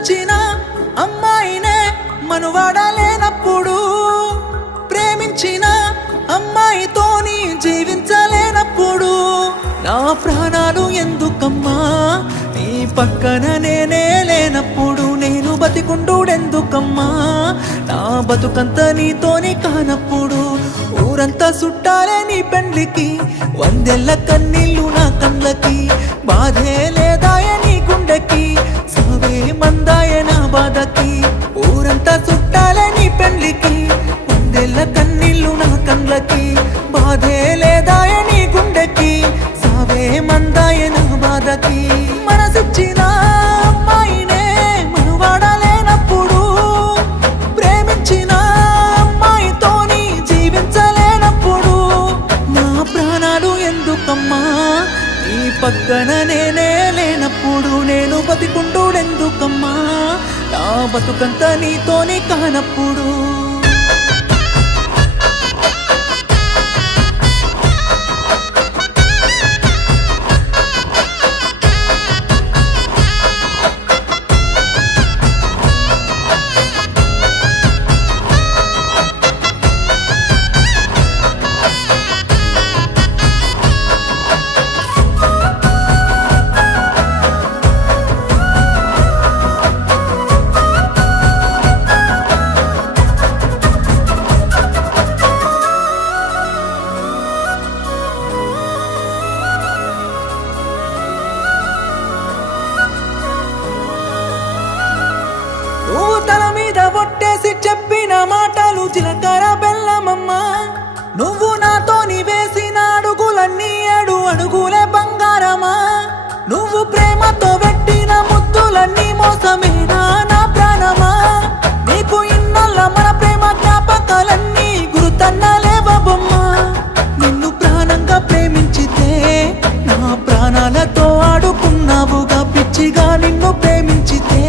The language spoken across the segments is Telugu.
మనసిచ్చిన అమ్మాయినే మనువాడలేనప్పుడు, ప్రేమించిన అమ్మాయితోని జీవించలేనప్పుడు నా ప్రాణాలు ఎందుకమ్మా నీ పక్కన నేనే లేనప్పుడు, నేను బతికుండుడెందుకమ్మా నా బతుకంత నీతోని కానప్పుడు. ఊరంతా చుట్టాలే నీ పెండ్లికి, వందెల్ల కన్నీళ్ళు నా కళ్ళకి, బాధే లేదాయ నీ గుండెకి, సావే మందాయ నా బాధకి. ఊరంతా చుట్టాలే నీ పెండ్లికి, వందెల్ల కన్నీళ్ళు నా కళ్ళకి, బాధే లేదాయ నీ గుండెకి, సావే మందాయ నా బాధకి. మనసిచ్చిన అమ్మాయినే మనువాడలేనప్పుడు, ప్రేమించిన అమ్మాయితోని జీవించలేనప్పుడు నా ప్రాణాలు ఎందుకమ్మా నీ పక్కన నేనే లేనప్పుడు, నేను బతికుండుడెందుకమ్మా నా బతుకంత నీతోని కానప్పుడు. నువ్వు తల మీద ఒట్టేసి చెప్పిన మాటలు జీలకర్ర బెల్లమమ్మా, నువ్వు నాతోని వేసిన అడుగులన్నీ 7 అడుగులే బంగారమా, నువ్వు ప్రేమతో పెట్టిన ముద్దులన్నీ మోసమేనా నా ప్రాణమా, నీకు ఇన్నల్ల మన ప్రేమ జ్ఞాపకాలన్నీ గుర్తన్నలేవమ్మా. నిన్ను ప్రాణంగా ప్రేమించితే నా ప్రాణాలతో ఆడుకున్నావుగా, పిచ్చిగా నిన్ను ప్రేమించితే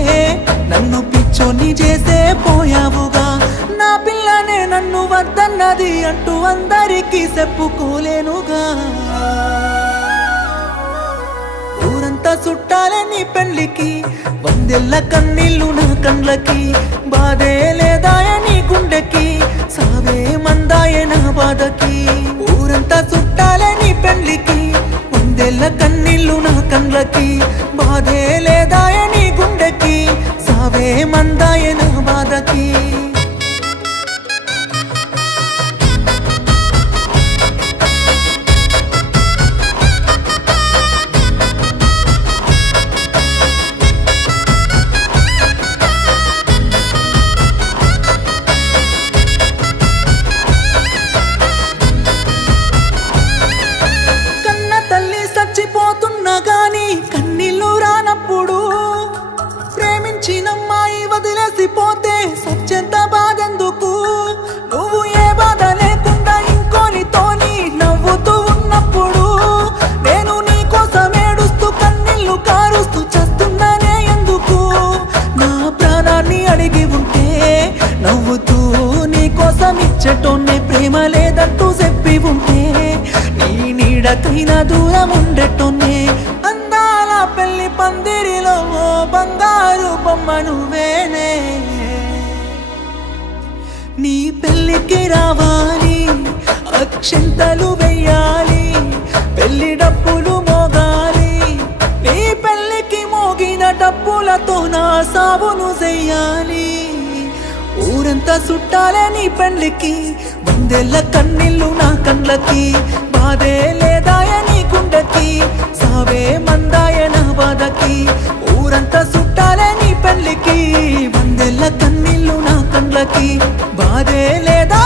నన్ను పిచ్చోని చేసే పోయావుగా. నా పిల్లనే నన్ను వద్దన్నది అంటూ అందరికీ చెప్పుకోలేనుగా. ఊరంతా చుట్టాలే నీ పెళ్లికి, వందెల్ల కన్నీళ్ళు నా కళ్ళకి, బాధే లేదాయ నీ గుండెకి, సావే మందాయ నా బాధకి. ఊరంతా చుట్టాలే నీ పెళ్లికి, వందెల్ల కన్నీళ్ళు నా కళ్ళకి, బాధే లేదాయ నీ గుండెకి, సావే మందాయ నా బాధకి. కన్న తల్లి చచ్చిపోతున్నా గాని కన్నీళ్ళు రానప్పుడు, ప్రేమించినమ్మాయి వదిలేసిపోతే సత్యంత బాధెందుకు, నువ్వు ఏ బాధ లేకుండా ఇంకోనితోని నవ్వుతూ ఉన్నప్పుడు, నేను నీ కోసం ఏడుస్తూ కన్నీళ్ళు కారుస్తూ చస్తున్నానే ఎందుకు. నా ప్రాణాన్ని అడిగి ఉంటే నవ్వుతూ నీ కోసం ఇచ్చటోనే, ప్రేమ లేదంటూ చెప్పి ఉంటే నీ నీడకైనా దూరం ఉండటోనే. అందాల పెళ్లి పందిరిలో ఓ బంగారు బొమ్మ నువ్వేనే, నీ పెళ్లికి రావాలి అక్షింతలు వెయ్యాలి, పెళ్లి డప్పులు మోగాలి, నీ పెళ్లికి మోగిన డప్పులతో నా సావును చెయ్యాలి. ఊరంతా చుట్టాలే నీ పెళ్లికి, వందెల్ల కన్నీళ్ళు నా కళ్ళకి, బాధే లేదాయ నీ గుండెకి, సావే మందాయ నా బాధకి. ఊరంతా చుట్టాలే నీ పెళ్లికి, వందెల్ల కన్నీళ్ళు నా కళ్ళకి, బాధే లేదా